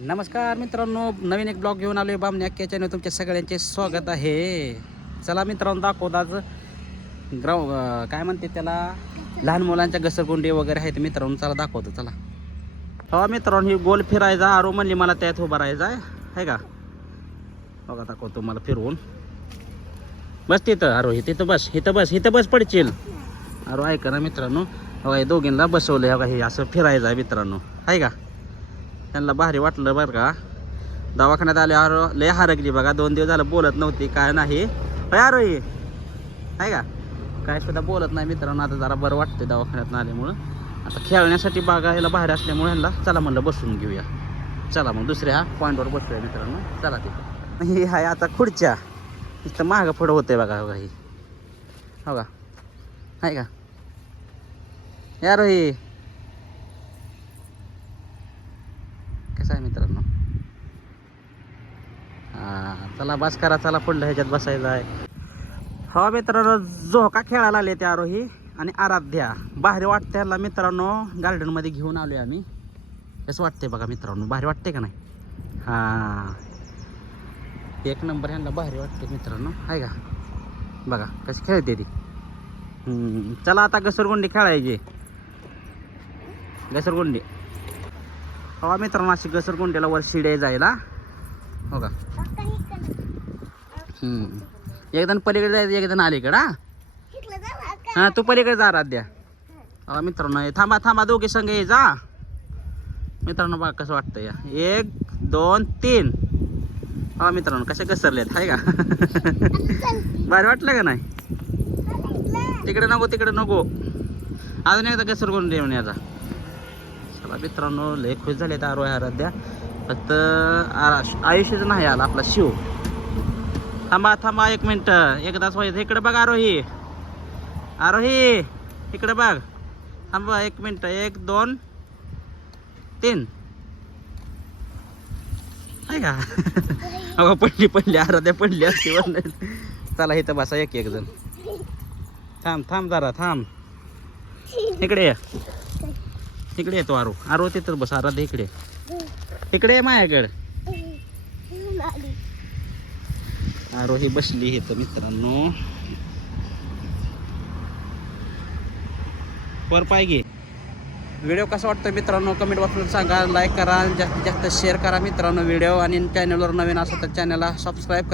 नमस्कार मित्रांनो, नवीन एक ब्लॉग घेऊन आलोय बामणी अख्ख्या चॅनल. तुमच्या सगळ्यांचे स्वागत आहे. चला मित्रांनो, दाखवत आज काय म्हणते त्याला, लहान मुलांच्या घसरगुंडी वगैरे आहेत मित्रांनो. चला दाखवतो, चला. हो मित्रांनो, ही गोल फिरायचा. आरो म्हणली मला त्यात उभा राहायचा आहे का. बघा दाखवतो मला फिरवून. बस तिथं आरो, तिथं बस, इथं बस पडशील. आरो ऐका ना मित्रांनो, बघा हे दोघींना बसवलं. बघा हे असं फिरायचं आहे मित्रांनो, आहे का. त्यांना भारी वाटलं बरं का. दवाखान्यात आल्यावर लय हरकली बघा. 2 दिवस झालं बोलत नव्हती, काय नाही. यार ही आहे का, काय सुद्धा बोलत नाही मित्रांनो. आता जरा बरं वाटतं दवाखान्यात आल्यामुळं. आता खेळण्यासाठी बघायला बाहेर असल्यामुळे ह्यांना चला म्हणलं बसून घेऊया. चला मग दुसऱ्या पॉईंटवर बसूया मित्रांनो. चला तिथं ही आहे आता खुर्च्या. इथं मागं पुढं होते बघा. बघा ही, हो का, आहे का. यार ही कसं आहे मित्रांनो. चला बस करा, चला पुढलं ह्याच्यात बसायचं आहे. हो मित्रांनो, झोका खेळायला आले ते आरोही आणि आराध्या. भारी वाटते ह्याला मित्रांनो. गार्डनमध्ये घेऊन आलोय आम्ही. कसं वाटतंय बघा मित्रांनो, भारी वाटते का नाही. हां, एक नंबर. ह्यांना भारी वाटते मित्रांनो, आहे का. बघा कशी खेळते ती. चला आता घसरगुंडी खेळायची. घसरगुंडी, हो मित्रांनो, अशी घसरगुंडीला वर शिडे जायला, हो का. एक जण पलीकडे जायचं, एक जण अलीकडे. हां तू पलीकडे जा आराध्या. हो मित्रांनो, थांबा दोघे संघ ये जा मित्रांनो. बघा कसं वाटतं या. 1 2 3. हा मित्रांनो, कसे घसरलेत, आहे का. भारी वाटलं का नाही. तिकडे नको. अजून एकदा घसरगुंडी येऊन याचा. चला मित्रांनो, लय खुश झाले तर आरोही आराध्या. फक्त आयुष्याचं नाही आला आपला शिव. थांबा 1 मिनिट, एकदाच व्हायचं. इकडे बघ आरोही इकडे बघ. थांबा 1 मिनिट. 1 2 3, आहे का. अगं पडली आराध्या पडली असते. चला इथं बसा एक जण. थांब जरा थांब. इकडे येतो आरो तिथं बस. आराध्या इकडे माझ्याकडे. आरो ही बसली इथं मित्रांनो. वर पाय घे. व्हिडिओ कसा वाटतो मित्रांनो कमेंट बॉक्समध्ये सांगा. लाईक करा, जास्तीत जास्त शेअर करा मित्रांनो व्हिडिओ. आणि चॅनलवर नवीन असेल तर चॅनलला सबस्क्राईब करा.